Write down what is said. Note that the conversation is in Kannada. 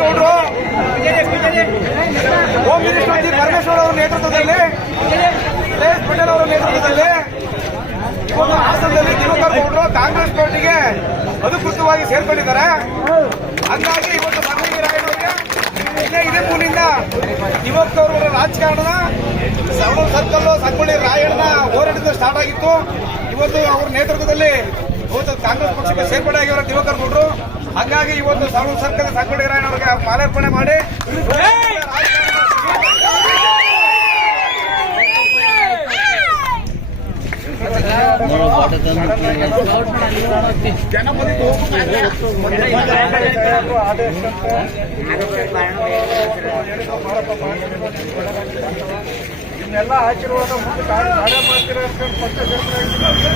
ಗೌಡರು ಹೋಮ್ ಮಿನಿಸ್ಟರ್ ಜಿ ಪರಮೇಶ್ವರ್ ಅವರ ನೇತೃತ್ವದಲ್ಲಿ ಶ್ರೇಷ್ ಪಟೇಲ್ ಅವರ ನೇತೃತ್ವದಲ್ಲಿ ಒಂದು ಹಾಸನದಲ್ಲಿ ದಿನಕರ್ ಗೌಡರು ಕಾಂಗ್ರೆಸ್ ಪಾರ್ಟಿಗೆ ಅಧಿಕೃತವಾಗಿ ಸೇರ್ಕೊಂಡಿದ್ದಾರೆ ಹಂಗಾಗಿ ಇವತ್ತು ಸಂಜಯ್ ರಾಯಣ್ಣವರಿಗೆ ಇದೇ ಮೂಲಿಂದ ಇವತ್ತು ಅವರ ರಾಜಕಾರಣದ ಸರ್ಕಲ್ ಸಂಗೊಳ್ಳಿ ರಾಯಣ್ಣ ಹೋರಾಟದಿಂದ ಸ್ಟಾರ್ಟ್ ಆಗಿತ್ತು ಇವತ್ತು ಅವರ ನೇತೃತ್ವದಲ್ಲಿ ಇವತ್ತು ಕಾಂಗ್ರೆಸ್ ಪಕ್ಷಕ್ಕೆ ಸೇರ್ಪಡೆ ಆಗಿರೋ ದಿವಕರ್ ಗೌಡರು, ಹಾಗಾಗಿ ಇವತ್ತು ಸವಣೂರು ಸರ್ಕಾರ ಸಂಗೊಳ್ಳಿ ರಾಯಣ್ಣ ಅವರಿಗೆ ಮಾಲಾರ್ಪಣೆ ಮಾಡಿ. ಇನ್ನೆಲ್ಲ ಆಶೀರ್ವಾದ ಮುಂದೆ ಕಾರ್ಯ ಮಾಡ್ತೀರ ಪಕ್ಷ ಸೇರ್ಪಡೆ